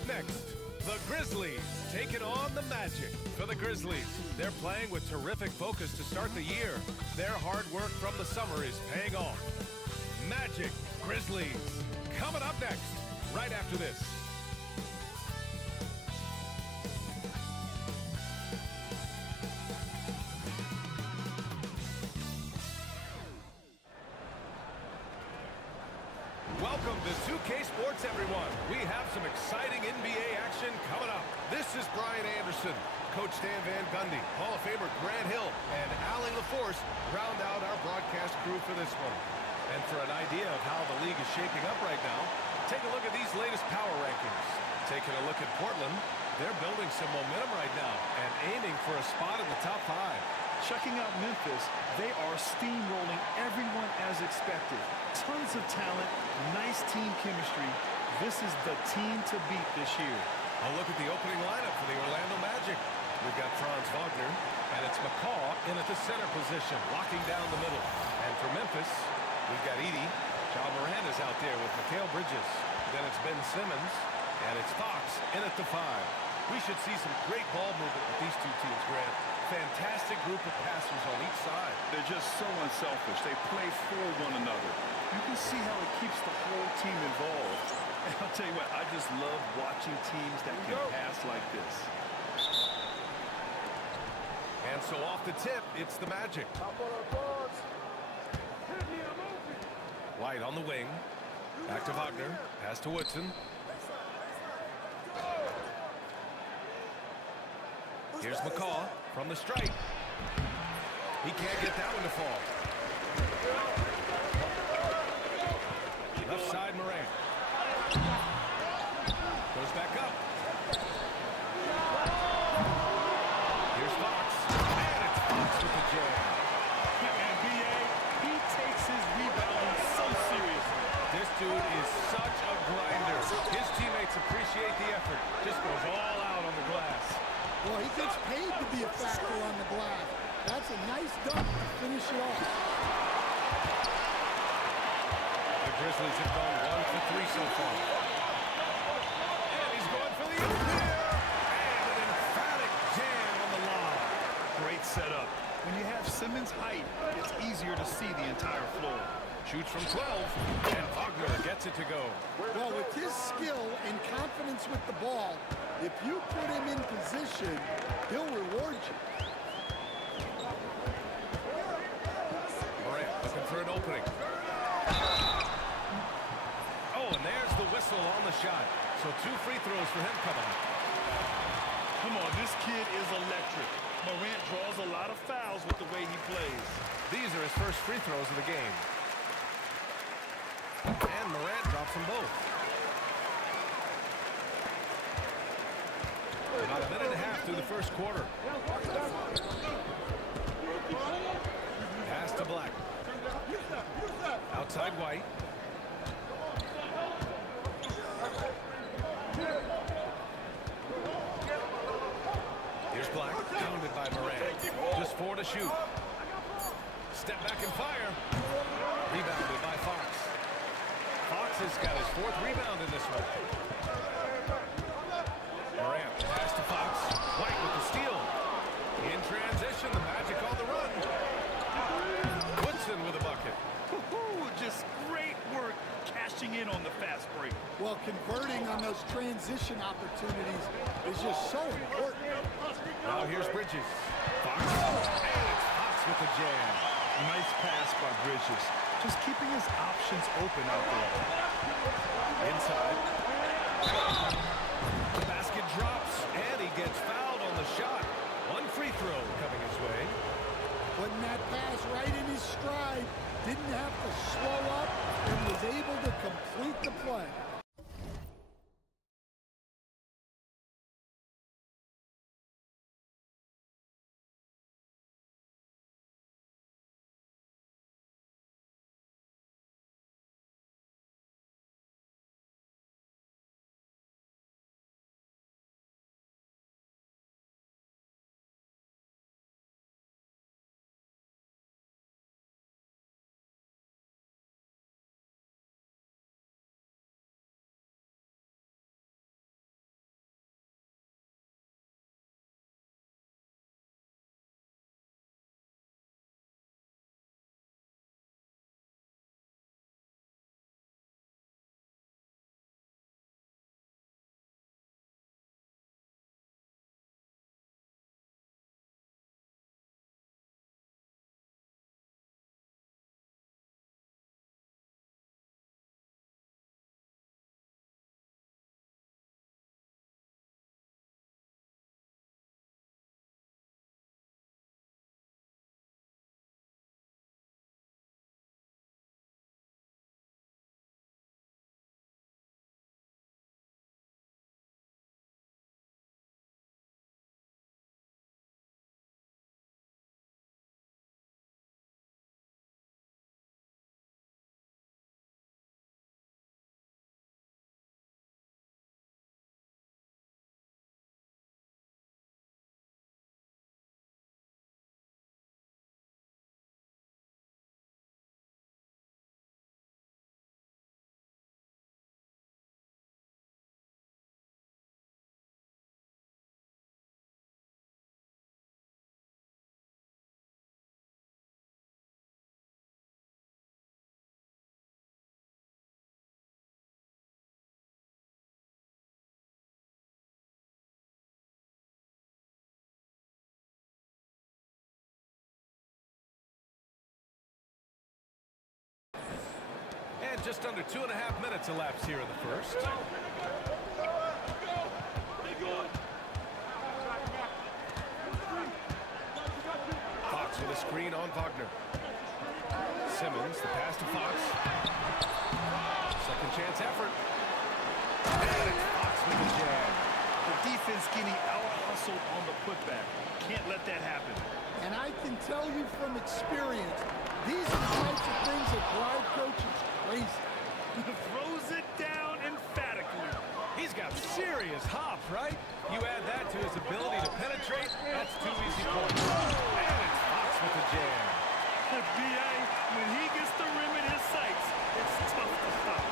up next, the Grizzlies taking on the Magic. For the Grizzlies, they're playing with terrific focus to start the year. Their hard work from the summer is paying off. Magic Grizzlies coming up next, right after this. Welcome to 2K Sports, everyone. We have some exciting NBA action coming up. This is Brian Anderson, Coach Stan Van Gundy, Hall of Famer Grant Hill, and Allie LaForce round out our broadcast crew for this one. And for an idea of how the league is shaping up right now, take a look at these latest power rankings. Taking a look at Portland, they're building some momentum right now and aiming for a spot in the top 5. Checking out Memphis, they are steamrolling everyone as expected. Tons of talent, nice team chemistry. This is the team to beat this year. A look at the opening lineup for the Orlando Magic. We've got Franz Wagner, and it's McCaw in at the center position, locking down the middle. And for Memphis, we've got Edey. John Morant is out there with Mikal Bridges. Then it's Ben Simmons, and it's Fox in at the 5. We should see some great ball movement with these two teams, Grant. Fantastic group of passers on each side. They're just so unselfish. They play for one another. You can see how it keeps the whole team involved. And I'll tell you what, I just love watching teams that can pass like this. And so off the tip, it's the Magic. White on the wing. Back to Wagner. Pass to Woodson. Here's McCaw from the stripe. He can't get that one to fall. Left side, Morant. Goes back up. Here's Fox. And it's Fox with the jam. And B.A., he takes his rebound so seriously. This dude is such a grinder. His teammates appreciate the effort. Just goes all out on the glass. Well, he gets paid to be a factor on the glass. That's a nice dunk to finish it off. The Grizzlies have gone 1 for 3 so far. And he's going for the oop here. And an emphatic jam on the lob. Great setup. When you have Simmons' height, it's easier to see the entire floor. Shoots from 12, and Wagner gets it to go. Well, with his skill and confidence with the ball, if you put him in position, he'll reward you. Morant looking for an opening. Oh, and there's the whistle on the shot. So 2 free throws for him coming up. Come on, this kid is electric. Morant draws a lot of fouls with the way he plays. These are his first free throws of the game. And Morant drops them both. About a minute and a half through the first quarter. Pass to Black. Outside White. Here's Black, pounded by Morant. Just 4 to shoot. Step back and fire. Rebounded by Fox. Fox has got his 4th rebound in this one. Morant, pass to Fox. White with the steal. In transition, the Magic on the run. Woodson with a bucket. Just great work cashing in on the fast break. Well, converting on those transition opportunities is just so important. Now here's Bridges. Fox. And it's Fox with the jam. Nice pass by Bridges. Just keeping his options open out there. Inside. The basket drops, and he gets fouled on the shot. 1 free throw coming his way. Putting that pass right in his stride, didn't have to slow up, and was able to complete the play. just under 2.5 minutes elapsed here in the first. Fox with a screen on Wagner. Simmons, the pass to Fox. Second chance effort. And it's Fox with the jab. The defense getting out-hustled on the putback. Can't let that happen. And I can tell you from experience, these are the types of things that drive coaches crazy. Throws it down emphatically. He's got serious hop, right? You add that to his ability to penetrate, that's 2 easy points. And it's Fox with the jam. B.A., when he gets the rim in his sights, it's tough to stop.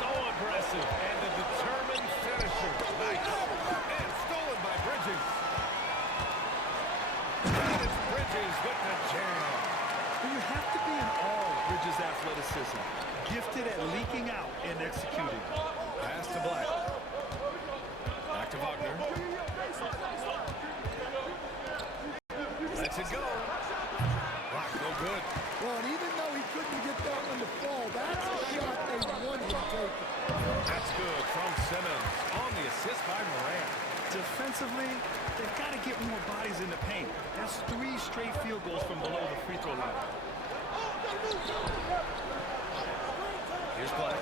So aggressive and a determined finisher. Nice. And stolen by Bridges. And it's Bridges with the jam. But you have to be in awe of Bridges' athleticism. Gifted at leaking out and executing. Pass to Black. Back to Wagner. Lets it go. Black, no good. Well, and even though he couldn't get that one to fall, that's a shot they wanted to take. That's good from Simmons on the assist by Morant. Defensively, they've got to get more bodies in the paint. That's 3 straight field goals from below the free throw line. Here's Black.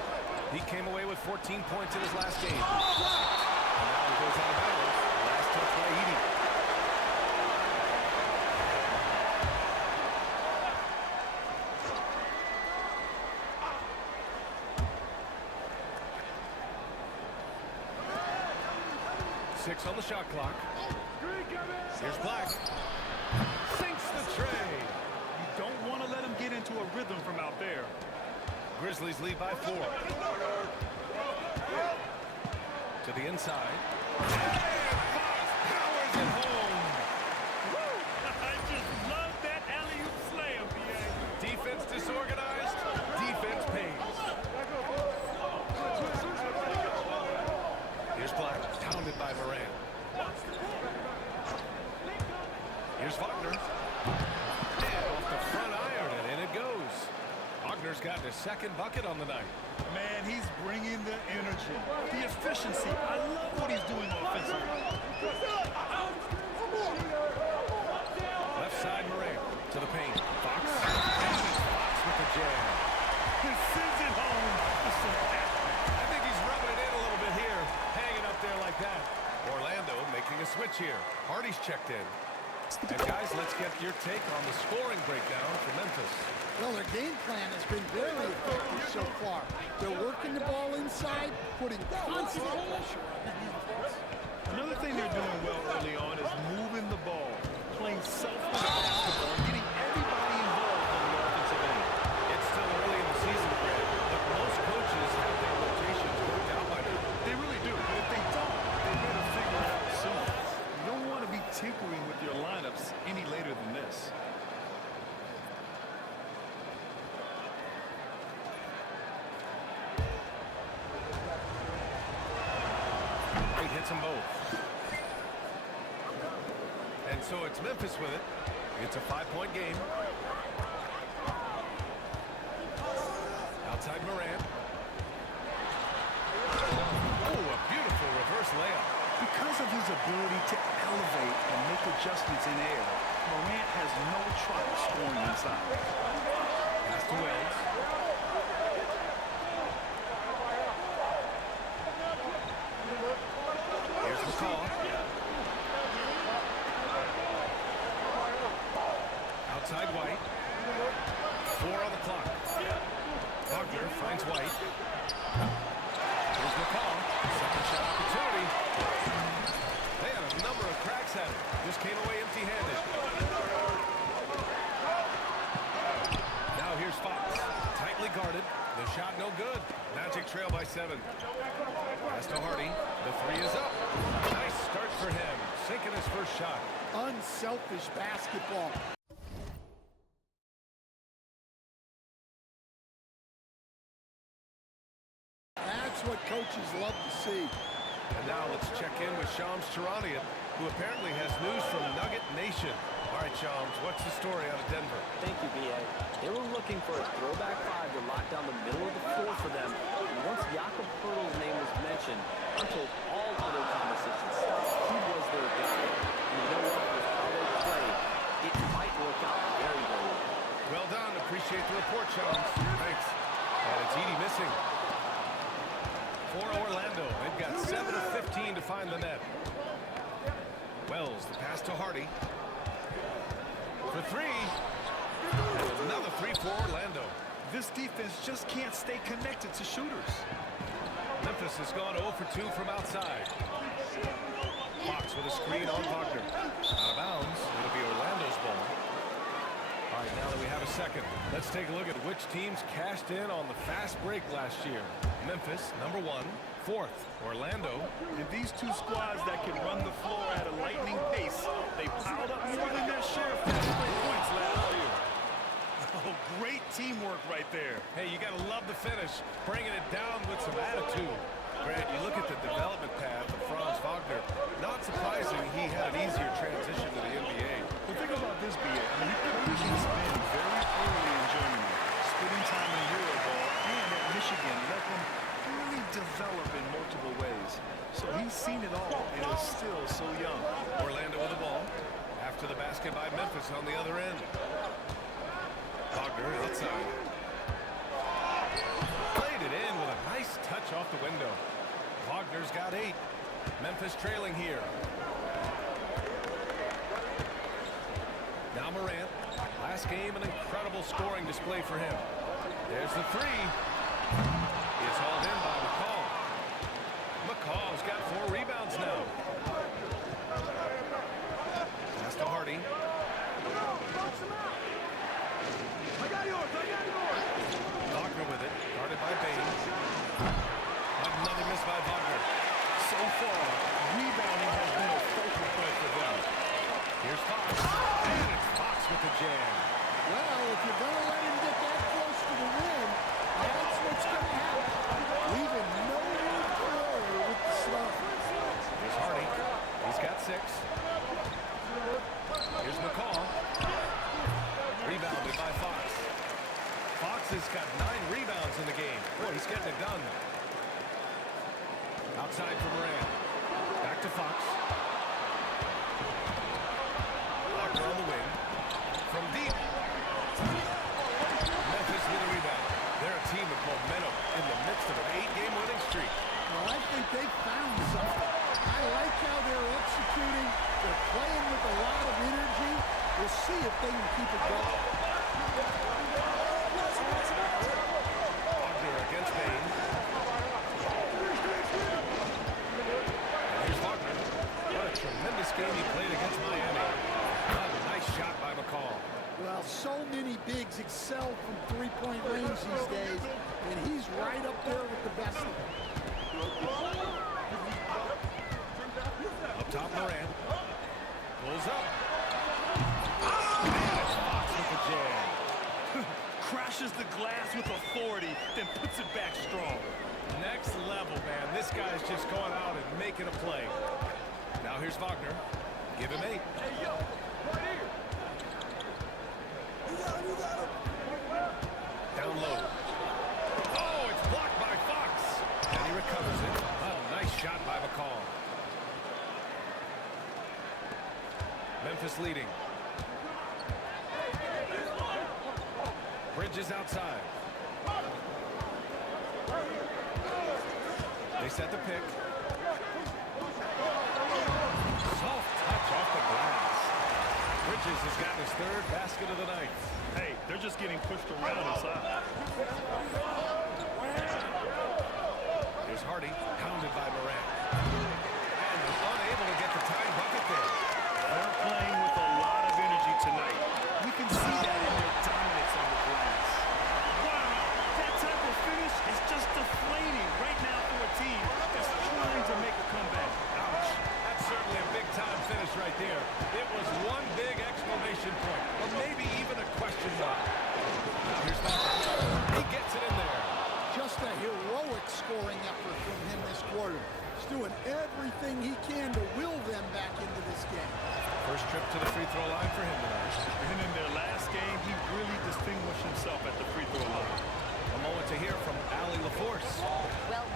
He came away with 14 points in his last game. And now he goes out of bounds. Last touch by Edey. Six on the shot clock. Here's Black. Sinks the tray. You don't want to let him get into a rhythm from out there. Grizzlies lead by 4. To the inside. And Fox powers it home. Woo! I just love that alley-oop slam, B.A. Defense disorganized. Defense pays. Here's Black. Pounded by Morant. Here's Wagner. And off the front iron, and in it goes. Wagner's gotten his second bucket on the night. Man, he's bringing the energy, the efficiency. I love what he's doing offensively. Left side, Morant to the paint. Fox. And it's Fox with the jam. He sends it home. I think he's rubbing it in a little bit here, hanging up there like that. Orlando making a switch here. Hardy's checked in. And guys, let's get your take on the scoring breakdown for Memphis. Well, their game plan has been very effective so far. They're working the ball inside, putting constant pressure on the defense. Another thing they're doing well early on is moving the ball, playing selfless basketball, getting everybody involved on the offensive end. It's still early in the season, Brad, but most coaches have their rotations worked out by now. They really do. But if they don't, they better figure it out soon. You don't want to be tinkering with your lineups any later than this. He hits them both. And so it's Memphis with it. It's a 5-point game. Outside Morant. Oh, a beautiful reverse layup. Because of his ability to elevate and make adjustments in air, Morant has no trouble scoring inside. Pass to Wells. Here's McCall. Outside White. 4 on the clock. Wagner finds White. Here's McCall. Second shot opportunity. They had a number of cracks at it. Just came away empty-handed. Now here's Fox. Tightly guarded. The shot no good. Magic trail by 7. Pass to Hardy. The 3 is up. Nice start for him. Sinking his first shot. Unselfish basketball. That's what coaches love to see. And now let's check in with Shams Charania, who apparently has news from Nugget Nation. All right, Shams, what's the story out of Denver? Thank you, B.A. They were looking for a throwback 5 to lock down the middle of the floor for Jakob Poeltl's name was mentioned, I'm told all other conversations stopped. He was their guy. And you know what? With how they play, it might work out very, very well. Well done. Appreciate the report, Jones. Thanks. And it's Edey missing. For Orlando, they've got 7 of 15 to find the net. Wells, the pass to Hardy. For three. And another three for Orlando. This defense just can't stay connected to shooters. Memphis has gone 0 for 2 from outside. Fox with a screen on Wagner. Out of bounds. It'll be Orlando's ball. All right, now that we have a second, let's take a look at which teams cashed in on the fast break last year. Memphis, number 1. 4th, Orlando. And these two squads that can run the floor at a lightning pace, they piled up more than their share of fast break points last year. Oh, great teamwork right there. Hey, you got to love the finish, bringing it down with some attitude. Grant, you look at the development path of Franz Wagner. Not surprising he had an easier transition to the NBA. Well, think about this, B.A. I mean, he played in Spain very early in Germany, spending time in Euroball, and at Michigan let him really develop in multiple ways. So he's seen it all and is still so young. Orlando with the ball. After the basket by Memphis on the other end. Wagner outside. Played it in with a nice touch off the window. Wagner's got 8. Memphis trailing here. Now Morant. Last game, an incredible scoring display for him. There's the three. It's hauled in by McCall. McCall's got 4 rebounds now. Pass to Hardy. Wagner with it. Guarded by Bain. Another miss by Wagner. So far, rebounding has been a focal point for them. Here's Fox. And it's Fox with the jam. Well, if you're going to let him get that close to the rim, that's what's going to happen. Leaving no room for error with the stuff. Here's Hardy. He's got 6. Here's McCall. Rebounded by Fox. Fox has got 9 rebounds in the game. Boy, he's getting it done. Outside for Morant. Back to Fox. Wagner on the wing. From deep. Memphis with a rebound. They're a team with momentum in the midst of an 8-game winning streak. Well, I think they found something. I like how they're executing. They're playing with a lot of energy. We'll see if they can keep it going. Wagner against Bain. And here's Wagner. What a tremendous game he played against Miami. What a nice shot by McCall. Well, so many bigs excel from three-point range these days, and he's right up there with the best of them. Up top, Morant. Pulls up. And it's Fox with the jam. Crashes the glass with authority, then puts it back strong. Next level, man. This guy's just going out and making a play. Now here's Wagner. Give him 8. Down low. Oh, it's blocked by Fox. And he recovers it. A nice shot by McCall. Memphis leading. Bridges outside. They set the pick. Soft touch off the glass. Bridges has gotten his 3rd basket of the night. Hey, they're just getting pushed around inside. Here's Hardy, pounded by Morant. And unable to get the tying bucket there. They're playing with a lot of energy tonight. We can see that in their dominance on the glass. Wow, that type of finish is just deflating right now for a team that's trying to make a comeback. Ouch. That's certainly a big-time finish right there. It was one big exclamation point, or maybe even a question mark. Now here's Wagner. He gets it in there. Just a heroic scoring effort from him this quarter. He's doing everything he can to will them back into this game. First trip to the free throw line for him tonight. And in their last game, he really distinguished himself at the free throw line. A moment to hear from Allie LaForce. Well,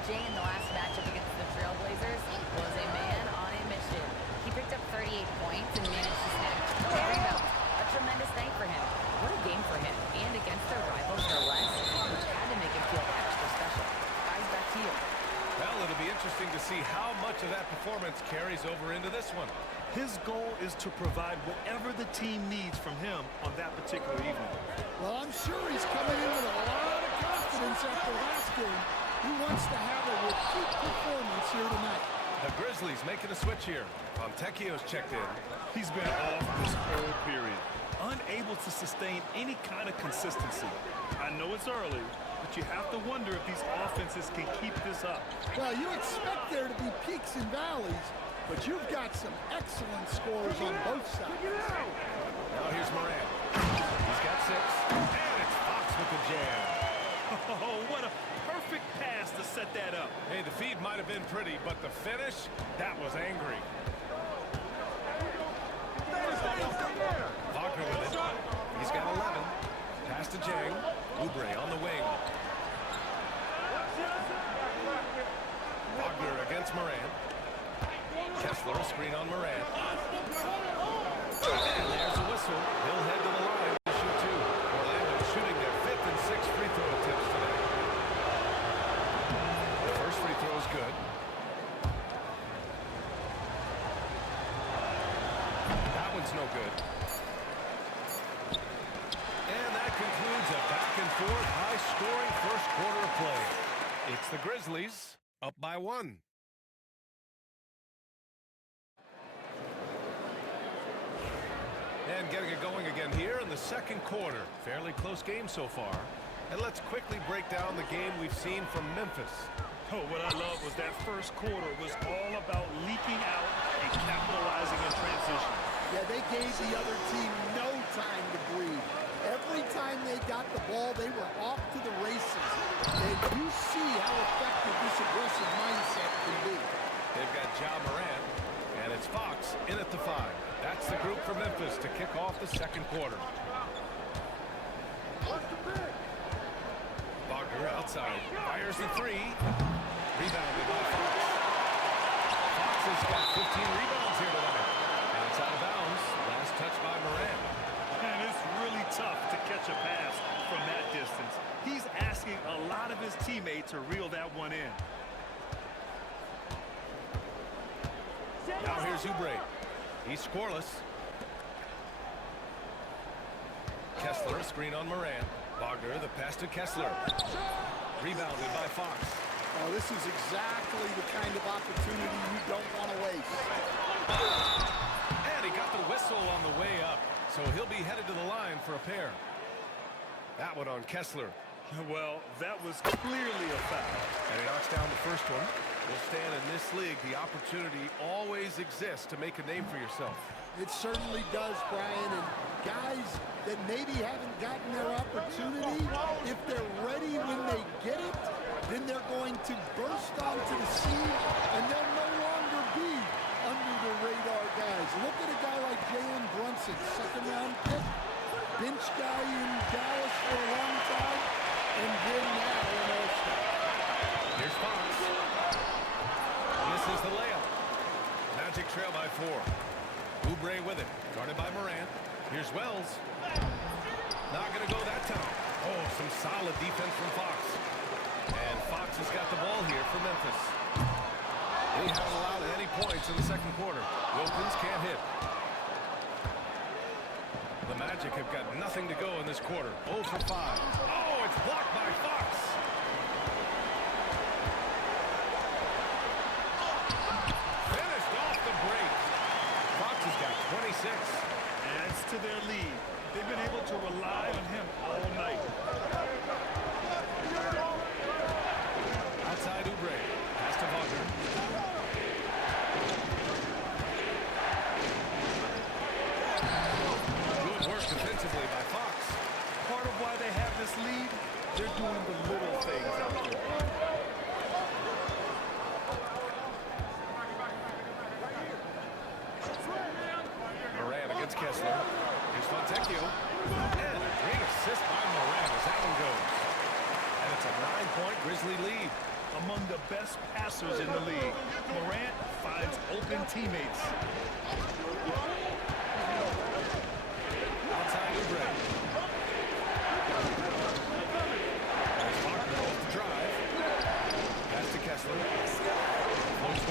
see how much of that performance carries over into this one. His goal is to provide whatever the team needs from him on that particular evening. Well, I'm sure he's coming in with a lot of confidence after last game. He wants to have a repeat performance here tonight. The Grizzlies making a switch here. Fontecchio's checked in. He's been off this whole period, unable to sustain any kind of consistency. I know it's early, but you have to wonder if these offenses can keep this up. Well, you expect there to be peaks and valleys, but you've got some excellent scores on both sides. Now here's Morant. He's got 6. And it's Fox with the jam. Oh, what a perfect pass to set that up. Hey, the feed might have been pretty, but the finish, that was angry. Wagner with it. He's got 11. Pass to Jang. Oubre on the wing. Wagner against Morant. Kessler, a screen on Morant. And there's a whistle. He'll head to the line to shoot 2. Orlando shooting their 5th and 6th free throw attempts today. The first free throw is good. That one's no good. And that concludes a back-and-forth, high-scoring first quarter of play. It's the Grizzlies up by 1. And getting it going again here in the second quarter. Fairly close game so far. And let's quickly break down the game we've seen from Memphis. Oh, what I love was that first quarter was all about leaking out and capitalizing in transition. Yeah, they gave the other team no time to breathe. Every time they got the ball, they were off to the races. And you see how effective this aggressive mindset can be. They've got Ja Morant, and it's Fox in at the 5. That's the group for Memphis to kick off the second quarter. Wagner outside, fires the 3. Rebounded by Fox. Fox has got 15 rebounds here tonight. And it's out of bounds. Last touch by Morant. And it's really tough to catch a pass from that distance. He's asking a lot of his teammates to reel that one in. Now here's Oubre. He's scoreless. Kessler, a screen on Morant. Wagner, the pass to Kessler. Rebounded by Fox. Oh, this is exactly the kind of opportunity you don't want to waste. And he got the whistle on the way up. So he'll be headed to the line for a pair. That one on Kessler. Well, that was clearly a foul. And he knocks down the first one. We'll stand in this league. The opportunity always exists to make a name for yourself. It certainly does, Brian. And guys that maybe haven't gotten their opportunity, if they're ready when they get it, then they're going to burst onto the scene, and they'll no longer be under the radar guys. Look at a guy like Jalen Brunson, second-round pick, bench guy in Dallas for a long time, and then now an all-star. Here's Fox. Misses the layup. Magic trail by 4. Oubre with it, guarded by Morant. Here's Wells. Not going to go that time. Oh, some solid defense from Fox. And Fox has got the ball here for Memphis. They haven't allowed any points in the second quarter. Wilkins can't hit. The Magic have got nothing to go in this quarter. 0 for 5. Oh, it's blocked by Fox. Finished off the break. Fox has got 26. Adds to their lead. They've been able to rely on him all night. Outside Oubre. Pass to Wagner. Good work defensively by Fox. Part of why they have this lead, they're doing the little things out there. Morant against Kessler. Here's Fontecchio. And a great assist by Morant as that one goes. And it's a 9-point Grizzly lead. Among the best passers in the league, Morant finds open teammates. Outside Oubre. There's Wagner off the drive. Pass to Kessler. Floats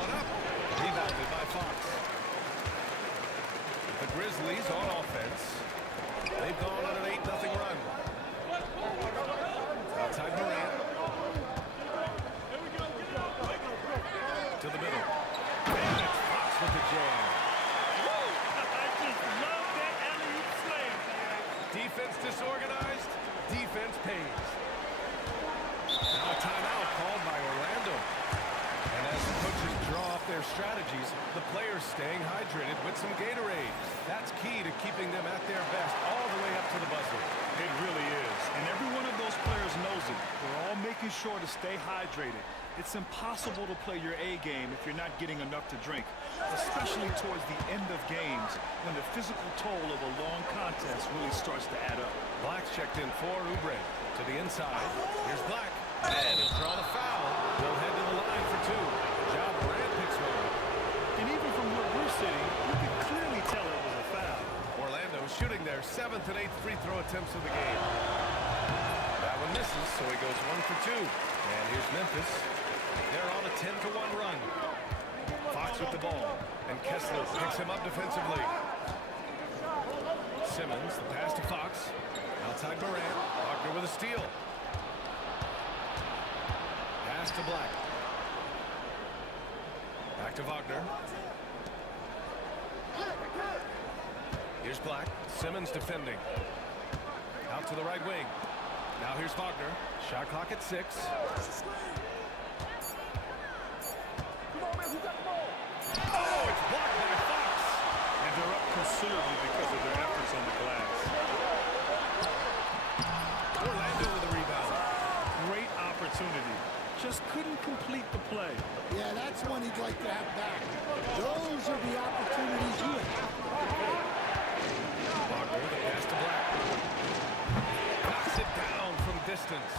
hydrated with some Gatorade. That's key to keeping them at their best all the way up to the buzzer. It really is. And every one of those players knows it. They're all making sure to stay hydrated. It's impossible to play your A game if you're not getting enough to drink, especially towards the end of games when the physical toll of a long contest really starts to add up. Black's checked in for Oubre. To the inside. Here's Black. And he'll draw the foul. They'll head to the line for two. Ja Morant picks one up. And even from where we're sitting, you can clearly tell it was a foul. Orlando shooting their 7th and 8th free throw attempts of the game. That one misses, so he goes 1 for 2. And here's Memphis. They're on a 10-1 run. Fox with the ball. And Kessler picks him up defensively. Simmons, the pass to Fox. Outside Morant. Wagner with a steal. Pass to Black. Back to Wagner. Here's Black. Simmons defending. Out to the right wing. Now here's Wagner. Shot clock at 6. Oh, it's blocked by Fox. And they're up considerably because of their efforts on the glass. Orlando with a rebound. Great opportunity. Just couldn't complete the play. Yeah, that's one he'd like to have back. Those are the opportunities you have to take. Wagner, the pass to Black. Knocks it down from distance.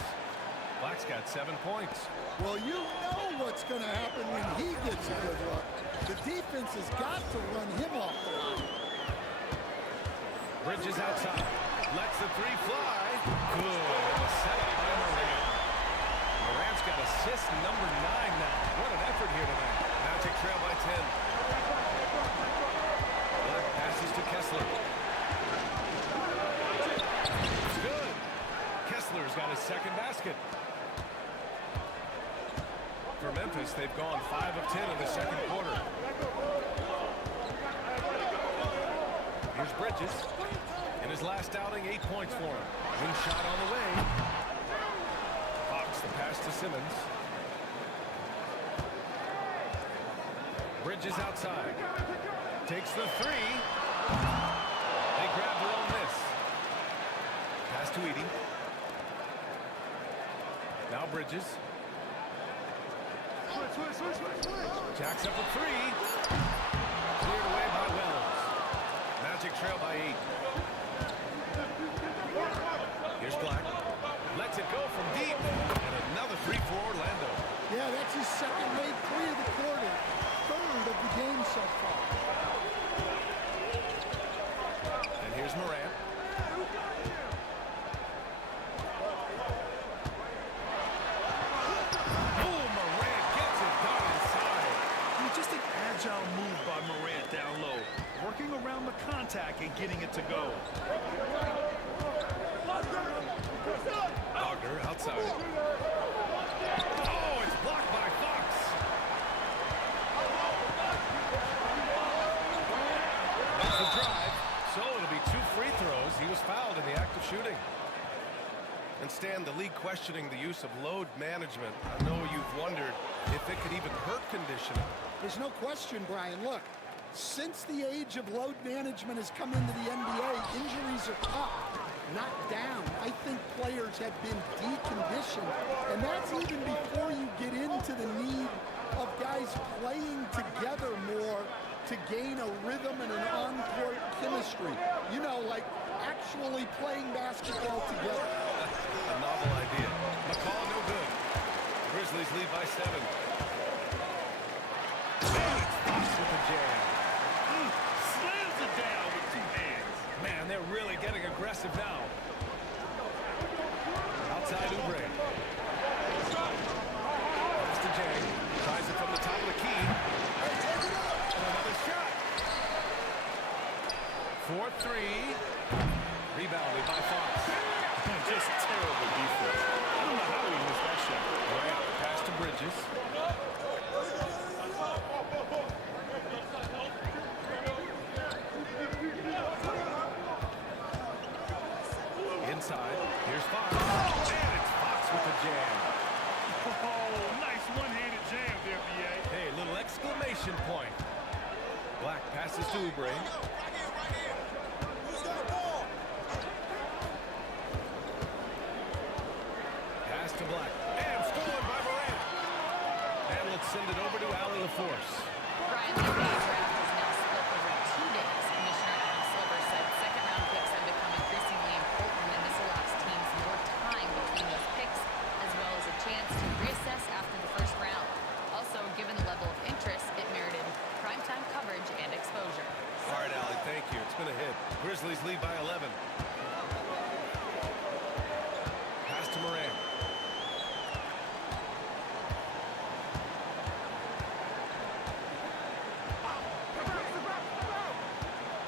Black's got 7 points. Well, you know what's going to happen when he gets a good look. The defense has got to run him off the line. Bridges outside. Lets the three fly. Good. And the setup by Morant. Morant's got assist number 9 now. What an effort here tonight. Magic trail by 10. Black passes to Kessler. It's good. Kessler's got his second basket. For Memphis, they've gone 5 of 10 in the second quarter. Here's Bridges. In his last outing, 8 points for him. Win shot on the way. Fox, the pass to Simmons. Bridges outside. Takes the 3. They grab their own miss. Pass to Edey. Now Bridges. Jacks up a 3. Cleared away by Wells. Magic trail by 8. Here's Black. Lets it go from deep. And another 3 for Orlando. Yeah, that's his second made 3 of the quarter. Third of the game so far. And here's Morant. Oh, Morant gets it done inside. Just an agile move by Morant down low, working around the contact and getting it to go. Wagner outside. Oh, it's blocked by Fox. That's the drive. So it'll be 2 free throws. He was fouled in the act of shooting. And Stan, the league questioning the use of load management. I know you've wondered if it could even hurt conditioning. There's no question, Brian. Look, since the age of load management has come into the NBA, injuries are up, not down. I think players have been deconditioned, and that's even before you get into the need of guys playing together more to gain a rhythm and an on-court chemistry. You know, like actually playing basketball together. A novel idea. McCall no good. Grizzlies lead by 7. Fox with the jam. Slams it down with 2 hands. Man, they're really getting aggressive now. Outside Oubre. Pass to Jay. Tries it from the top of the key. And another shot. 4-3. Rebounded by Fox. Just terrible defense. I don't know how he missed that shot. Right. Pass to Bridges. Inside. Here's Fox. And it's Fox with the jam. Oh, nice one-handed jam there, B.A. Hey, little exclamation point. Black passes to Oubre. Pass to Black. And stolen by Morant. And let's send it over to Allie LaForce. Brian, the NBA draft is now split over 2 days. Commissioner Adam Silver said second-round picks have become increasingly important, and this allows teams more time between those picks, as well as a chance to reassess after the first round. Also, given the level of interest, it merited primetime coverage and exposure. All right, Allie, thank you. It's been a hit. Grizzlies lead by 11. Pass to Morant.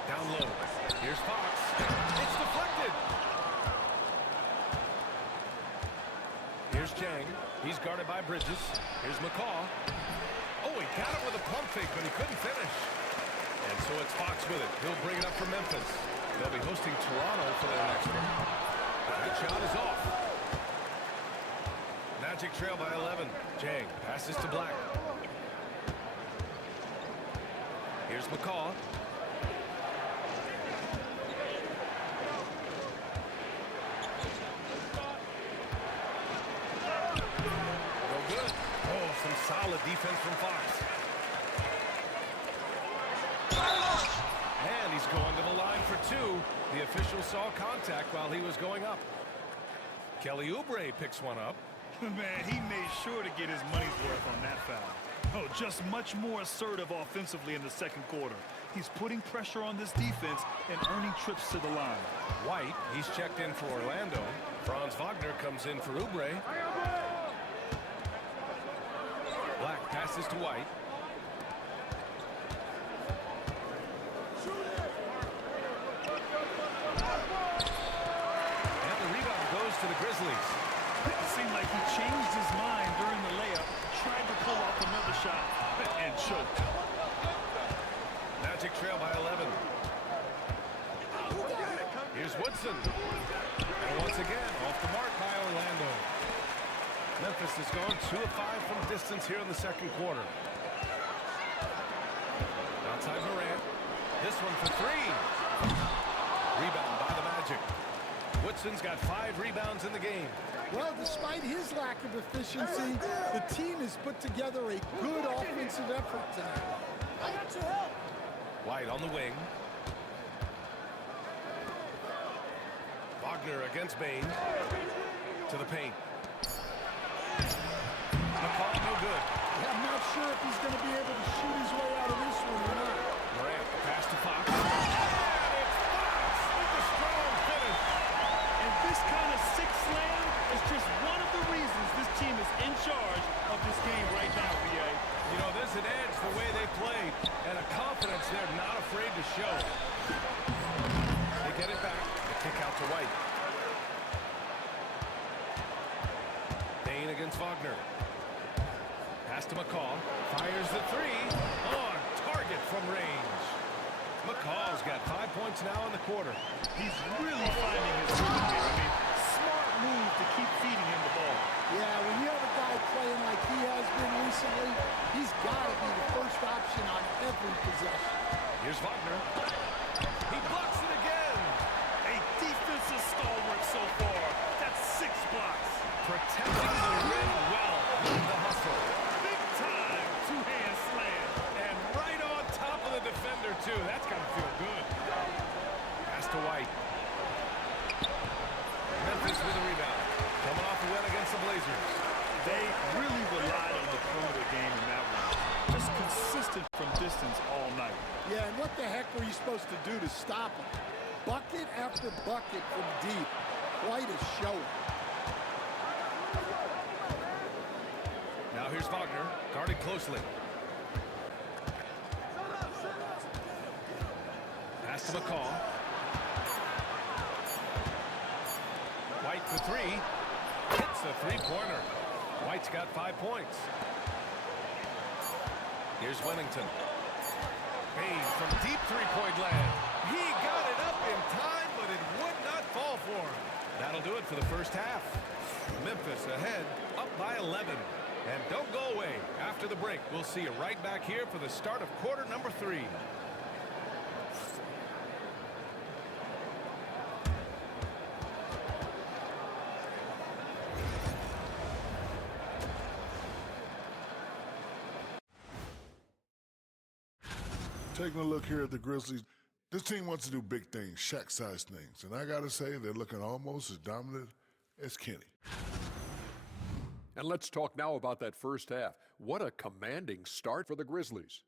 Down low. Here's Fox. It's deflected. Here's Chang. He's guarded by Bridges. Here's McCaw. Oh, he got it with a pump fake, but he couldn't finish. And so it's Fox with it. He'll bring it up for Memphis. They'll be hosting Toronto for their next one. That shot is off. Magic trail by 11. Chang passes to Black. Here's McCaw. No good. Oh, some solid defense from Fox. And he's going to the line for two. The official saw contact while he was going up. Kelly Oubre picks one up. Man, he made sure to get his money's worth on that foul. Oh, just much more assertive offensively in the second quarter. He's putting pressure on this defense and earning trips to the line. White, he's checked in for Orlando. Franz Wagner comes in for Oubre. Black passes to White. And the rebound goes to the Grizzlies. It seemed like he changed his mind during the layup, tried to pull off another shot, and choked. Magic trail by 11. Here's Woodson. And once again, off the mark by Orlando. Memphis has gone 2 of 5 from distance here in the second quarter. Outside Morant. This one for 3. Rebound by the Magic. Woodson's got 5 rebounds in the game. Well, despite his lack of efficiency, the team has put together a good offensive effort tonight. I got your help. White on the wing. Wagner against Bain. To the paint. McCall, no good. Yeah, I'm not sure if he's going to be able to shoot his way out of this one or not. Morant, the pass to Fox. And it's Fox with a strong finish. And this kind of six slam is just one of the reasons this team is in charge of this game right now, BA. You know, there's an edge the way they played, and a confidence they're not afraid to show. They get it back. The kick out to White. Bain against Wagner. Pass to McCaw. Fires the 3. On target from range. McCaw's got 5 points now in the quarter. He's really finding his rhythm here. I mean, smart move to keep feeding him the ball. Yeah, when you have a guy playing like he has been recently, he's got to be the first option on every possession. Here's Wagner. He blocks it again. A defensive stalwart so far. That's 6 blocks. Protecting the rim well with the hustle. Big time two-hand slam. And right on top of the defender, too. That's got to feel good. Pass to White. Memphis with a rebound. Coming off the win against the Blazers. They really relied on the perimeter game in that one. Just consistent from distance all night. Yeah, and what the heck were you supposed to do to stop him? Bucket after bucket from deep. Quite a show. Now here's Wagner, guarded closely. Pass to McCaw. White for 3. Hits a 3-pointer. White's got 5 points. Here's Wennington. Bain from deep 3-point land. He got it up in time, but it would not fall for him. That'll do it for the first half. Memphis ahead, up by 11. And don't go away. After the break, we'll see you right back here for the start of quarter number 3. Taking a look here at the Grizzlies, this team wants to do big things, Shaq-sized things. And I got to say, they're looking almost as dominant as Kenny. And let's talk now about that first half. What a commanding start for the Grizzlies.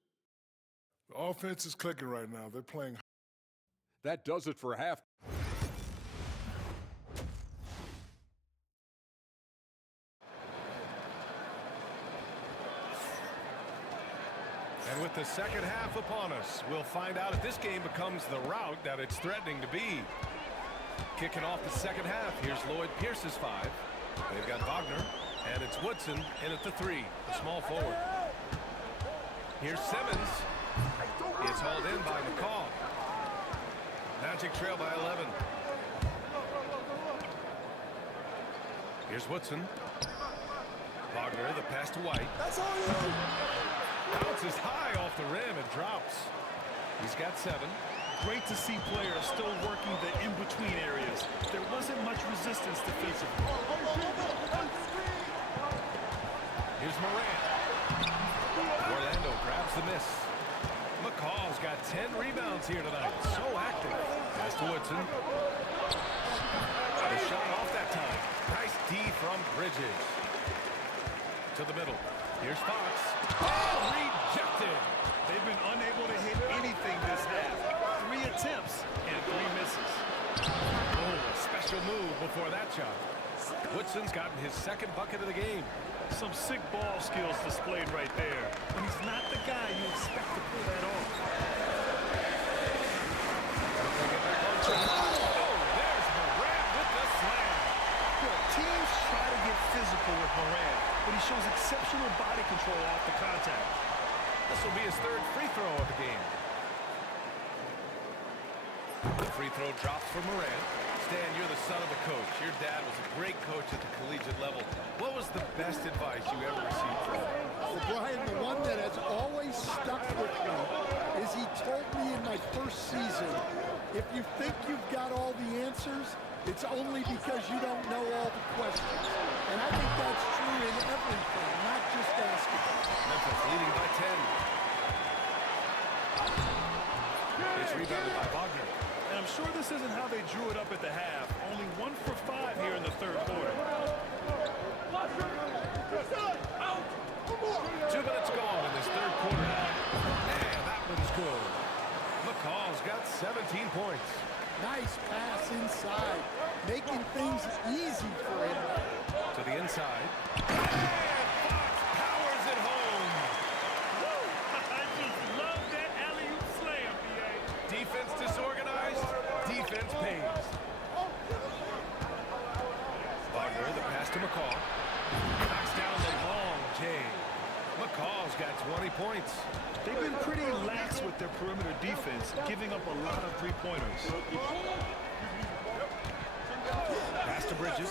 The offense is clicking right now. They're playing. That does it for half. And with the second half upon us, we'll find out if this game becomes the rout that it's threatening to be. Kicking off the second half, here's Lloyd Pierce's 5. They've got Wagner, and it's Woodson in at the 3, the small forward. Here's Simmons. It's hauled in by McCall. Magic trail by 11. Here's Woodson. Wagner, the pass to White. That's all you. Bounces high off the rim and drops. He's got 7. Great to see players still working the in-between areas. There wasn't much resistance defensively. Here's Morant. Orlando grabs the miss. McCall's got 10 rebounds here tonight. So active. Pass to Woodson. The shot off that time. Nice D from Bridges. To the middle. Here's Fox. Oh, rejected. They've been unable to hit anything this half. 3 attempts and 3 misses. Oh, a special move before that shot. Woodson's gotten his second bucket of the game. Some sick ball skills displayed right there. But he's not the guy you expect to pull that off. Oh, there's Morant with the slam. Teams try to get physical with Morant, but he shows exceptional body control off the contact. This will be his 3rd free throw of the game. The free throw drops for Morant. Stan, you're the son of a coach. Your dad was a great coach at the collegiate level. What was the best advice you ever received from him? Well, Brian, the one that has always stuck with me is he told me in my first season, if you think you've got all the answers, it's only because you don't know all the questions. And I think that's true in everything, not just basketball. Memphis leading by 10. It's rebounded by Wagner. And I'm sure this isn't how they drew it up at the half. Only 1 for 5 here in the 3rd quarter. 2 minutes gone in this 3rd quarter. Man, that one's good. McCall's got 17 points. Nice pass inside, making things easy for him. To the inside. And Fox powers it home. I just love that alley-oop slam, B.A. Defense disorganized. Defense pays. Wagner, the pass to McCall. Knocks down the long J. McCall's got 20 points. They've been pretty lax with their perimeter defense, giving up a lot of three-pointers. Pass to Bridges.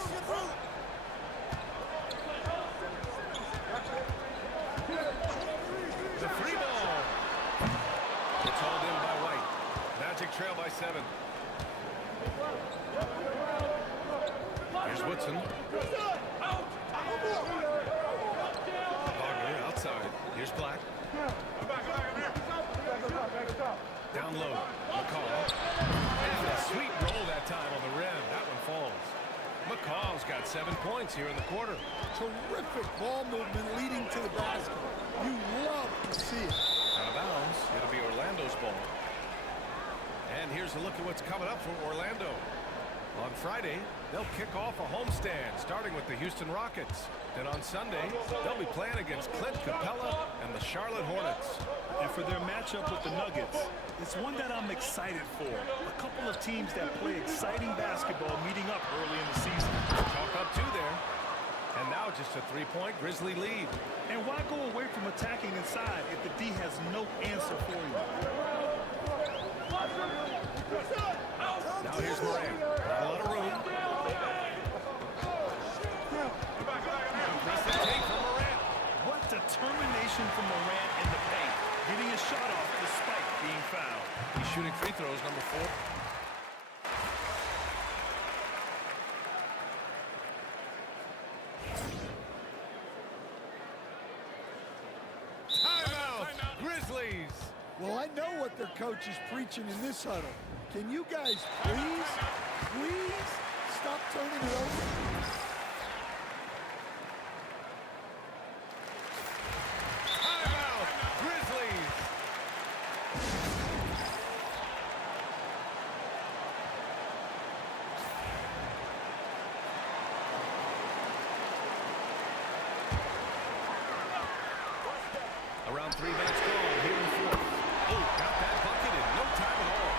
The free ball. It's hauled in by White. Magic trail by 7. Here's Woodson. Wagner outside. Here's Black. Down low. McCall. And a sweet roll that time on the rim. That one falls. McCall's got 7 points here in the quarter. Terrific ball movement leading to the basket. You love to see it. Out of bounds. It'll be Orlando's ball. And here's a look at what's coming up for Orlando. On Friday, they'll kick off a homestand, starting with the Houston Rockets. Then on Sunday, they'll be playing against Clint Capella and the Charlotte Hornets. And for their matchup with the Nuggets, it's one that I'm excited for. A couple of teams that play exciting basketball meeting up early in the season. Chalk up 2 there. And now just a 3-point Grizzly lead. And why go away from attacking inside if the D has no answer for you? Now here's Morant. Not a lot of room. Aggressive take from Morant. What determination from Morant in the paint, getting his shot off despite being fouled. He's shooting free throws, number 4. Timeout, Grizzlies. Well, I know what their coach is preaching in this huddle. Can you guys please stop turning it over? Timeout, Grizzlies. Around 3 minutes gone here in the fourth. Oh, got that bucket in no time at all.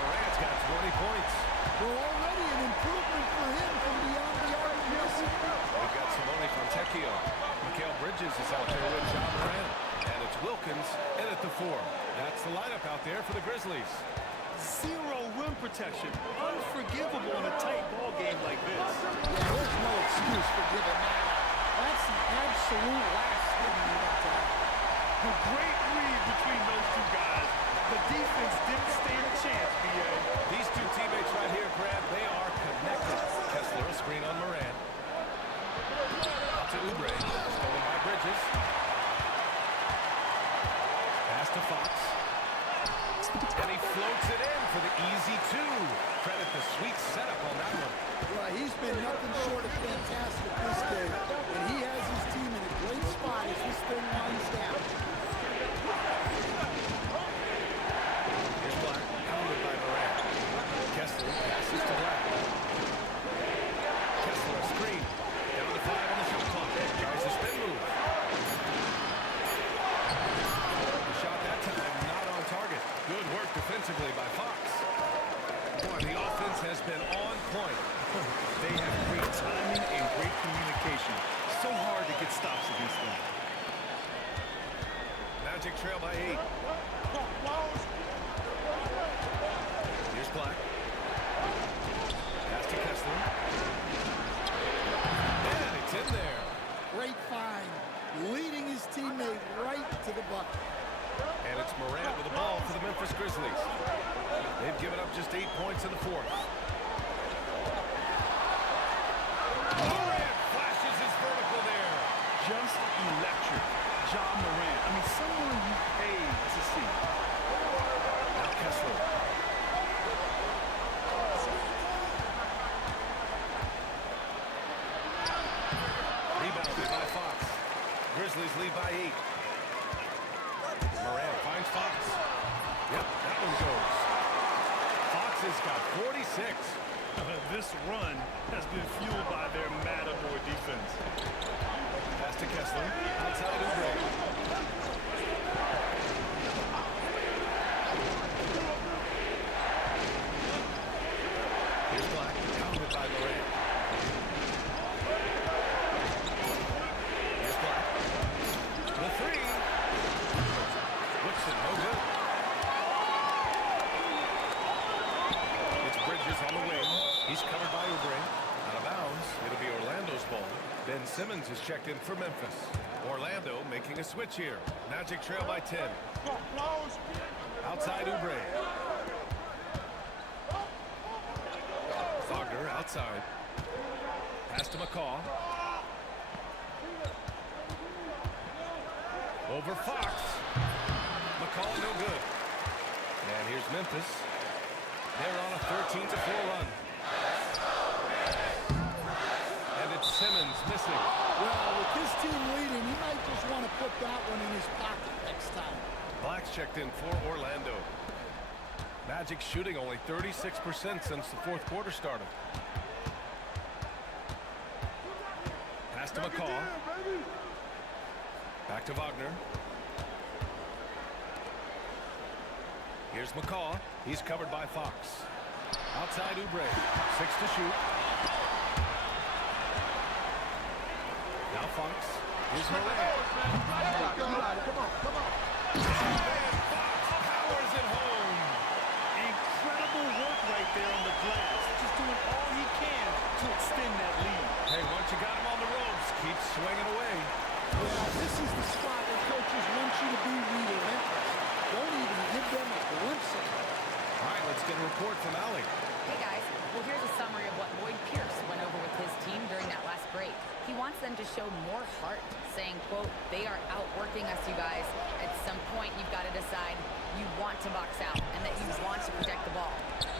Morant's got 20 points. Well, already an improvement for him from beyond the arc of missing. We've got Simone Fontecchio. Mikal Bridges is out there with John Morant. And it's Wilkins in at the 4. That's the lineup out there for the Grizzlies. Zero rim protection. Unforgivable in a tight ball game like this. Yeah, there's no excuse for giving that. That's the absolute last thing you want to have. A great read between those two guys. The defense didn't stand a chance, B.A. These two teammates right here, Grant, they are connected. Kessler, a screen on Morant. Out to Oubre. Stolen by Bridges. Pass to Fox. And he floats it in for the easy 2. Credit the sweet setup on that one. Well, he's been nothing short of fantastic this game, and he has his team in a great spot as this thing winds down. Here's Black, pounded by Morant. Kessler passes to Black. Kessler, a screen. Down to 5 on the shot clock. Tries a spin move. The shot that time not on target. Good work defensively by Fox. Boy, the offense has been on point. They have great timing and great communication. So hard to get stops against them. Magic trail by 8. Here's Black. Pass to Kessler. And it's in there. Great find, leading his teammate right to the bucket. And it's Morant with the ball for the Memphis Grizzlies. They've given up just 8 points in the fourth. Morant flashes his vertical there. Just electric. John Morant. I mean, someone you paid to see. Now Kessler. Rebounded by Fox. Grizzlies lead by 8. Morant finds Fox. Yep, that one goes. Fox has got 46. This run has been fueled by their Matador defense. Pass to Kessler. Outside Oubre. Here's Black. Pounded by Morant. Here's Black. The 3. Woodson, no good. It's Bridges on the wing. He's covered by Oubre. Out of bounds. It'll be Orlando's ball. Ben Simmons is checked in for Memphis. Orlando making a switch here. Magic trail by 10. Outside Oubre. Wagner outside. Pass to McCaw. Over Fox. McCaw no good. And here's Memphis. They're on a 13-4 run. And it's Simmons missing. Well, with his team leading, he might just want to put that one in his pocket next time. Black's checked in for Orlando. Magic shooting only 36% since the fourth quarter started. Pass to McCaw. Back to Wagner. Here's McCaw. He's covered by Fox. Outside Oubre. 6 to shoot. Now Fox. Here's Morant. Come on. And Fox powers it home. Incredible work right there on the glass. Just doing all he can to extend that lead. Hey, once you got him on the ropes, keep swinging away. Well, this is the spot where coaches want you to be relentless. Don't even give them a glimpse of it. All right, let's get a report from Allie. Hey guys, well here's a summary of what Lloyd Pierce went over with his team during that last break. He wants them to show more heart, saying quote, "They are outworking us, you guys." At some point, you've got to decide you want to box out and that you want to protect the ball.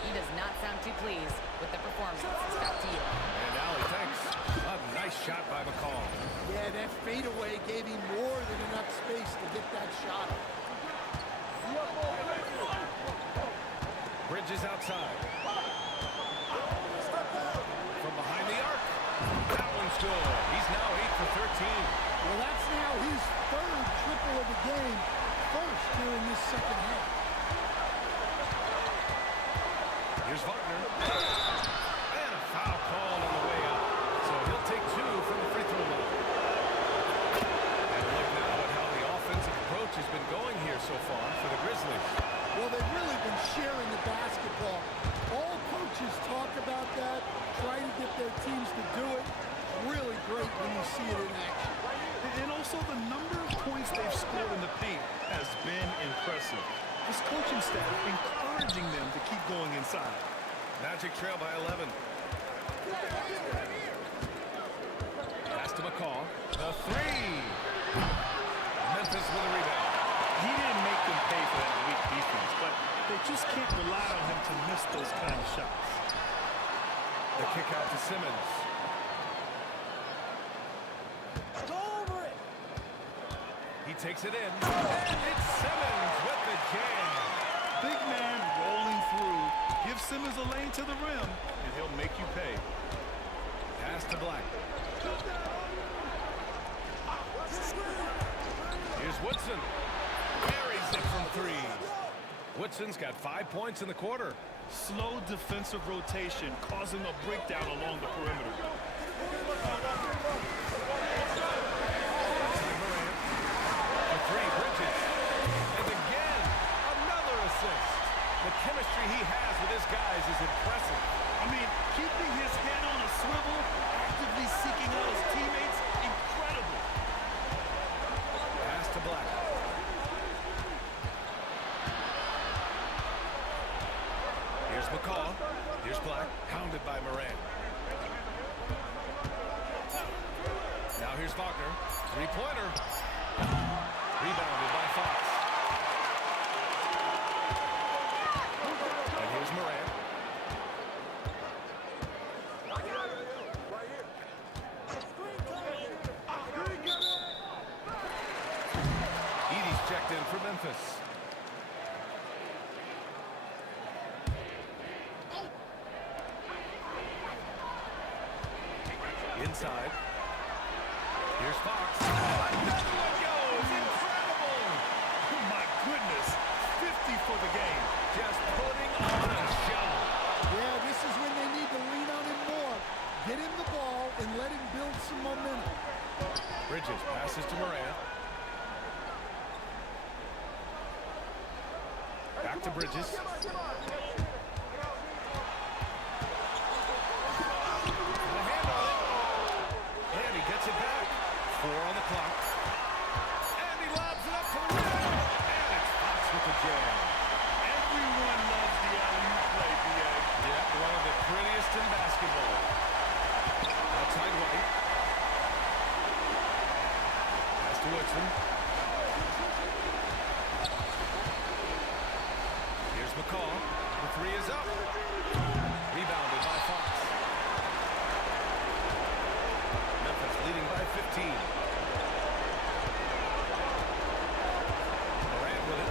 He does not sound too pleased with the performance. Back to you. And Allie, thanks. A nice shot by McCall. Yeah, that fadeaway gave him more than enough space to get that shot up. Bridges outside. From behind the arc. That one's good. He's now 8 for 13. Well, that's now his third triple of the game, first here in this second half. Here's Wagner. And a foul call on the way up. So he'll take 2 from the free throw line. And look now at how the offensive approach has been going here so far for the Grizzlies. Well, they've really been sharing the basketball. All coaches talk about that, try to get their teams to do it. Really great when you see it in action. And also the number of points they've scored in the paint has been impressive. This coaching staff encouraging them to keep going inside. Magic trail by 11. Pass to McCall. The 3. Memphis with a rebound. He didn't make them pay for that weak defense, but they just can't rely on him to miss those kind of shots. The kick out to Simmons. He takes it in. And it's Simmons with the jam. Big man rolling through. Give Simmons a lane to the rim, and he'll make you pay. Pass to Black. Here's Woodson. Buries it from 3. Woodson's got 5 points in the quarter. Slow defensive rotation causing a breakdown along the perimeter. For 3, Bridges. And again, another assist. The chemistry he has with his guys is impressive. I mean, keeping his head on a swivel, actively seeking out his teammates, incredible. Pass to Black. Here's McCall. Here's Black, hounded by Morant. Now here's Wagner. 3-pointer. Rebounded by Fox. And here's Morant. Edie's checked in for Memphis. Inside. Here's Fox. Another one goes. Incredible. Oh my goodness. 50 for the game. Just putting on a show. Yeah, this is when they need to lean on him more. Get him the ball and let him build some momentum. Bridges passes to Morant. Back to Bridges. It back. 4 on the clock. And he lobs it up for the rim. And it's Fox with the jam. Everyone loves the alley-oop play, B.A. Yeah, one of the prettiest in basketball. Outside White. Pass to Woodson. Here's McCall. The 3 is up. Rebounded by Fox. Leading by 15. Morant with it.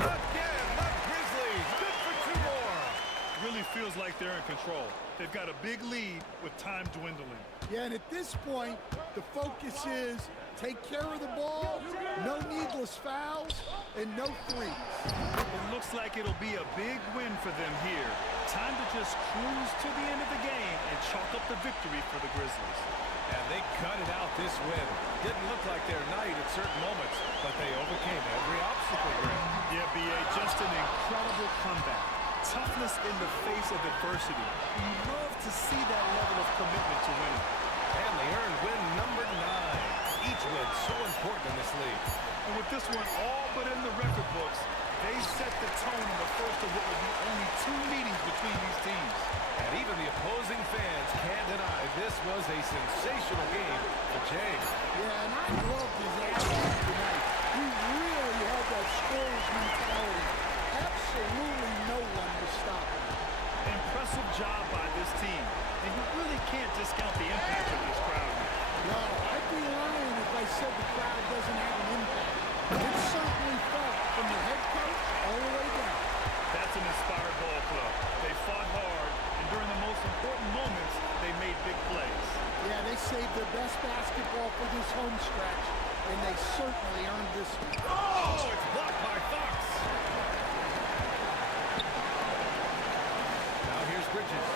Again, the Grizzlies. Good for 2 more. Really feels like they're in control. They've got a big lead with time dwindling. Yeah, and at this point, the focus is take care of the ball, no needless fouls, and no threes. It looks like it'll be a big win for them here. Time to just cruise to the end of the game and chalk up the victory for the Grizzlies. And they cut it out this win. Didn't look like their night at certain moments, but they overcame every obstacle, Grant. Yeah, B.A., just an incredible comeback. Toughness in the face of adversity. You love to see that level of commitment to winning. And they earned win number 9. Each win so important in this league. And with this one all but in the record books, they set the tone in the first of what will be only 2 meetings between these teams. And even the opposing fans can't deny this was a sensational game for James. Yeah, and I loved his attitude tonight. He really had that scorer's mentality. Absolutely no one was stopping him. Impressive job by this team. And you really can't discount the impact of this crowd. No, I'd be lying if I said the crowd doesn't have an impact. It certainly felt from the head coach all the way down. That's an inspired ball club. They fought hard, and during the most important moments, they made big plays. Yeah, they saved their best basketball for this home stretch, and they certainly earned this one. Oh, it's blocked by Fox. Now here's Bridges.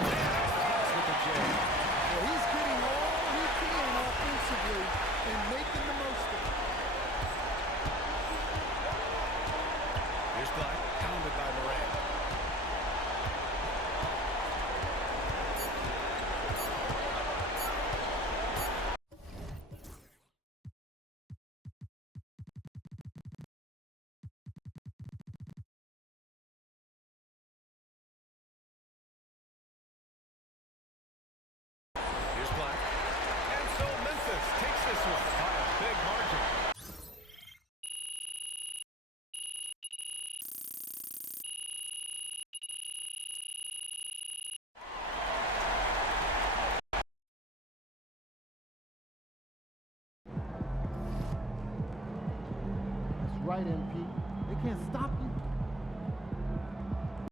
Fox with the jam. Well, he's getting all he can offensively and making the most of it. Here's Black, pounded by Morant. Here's Black. And so Memphis takes this one by a big margin. That's right, MP. They can't stop you.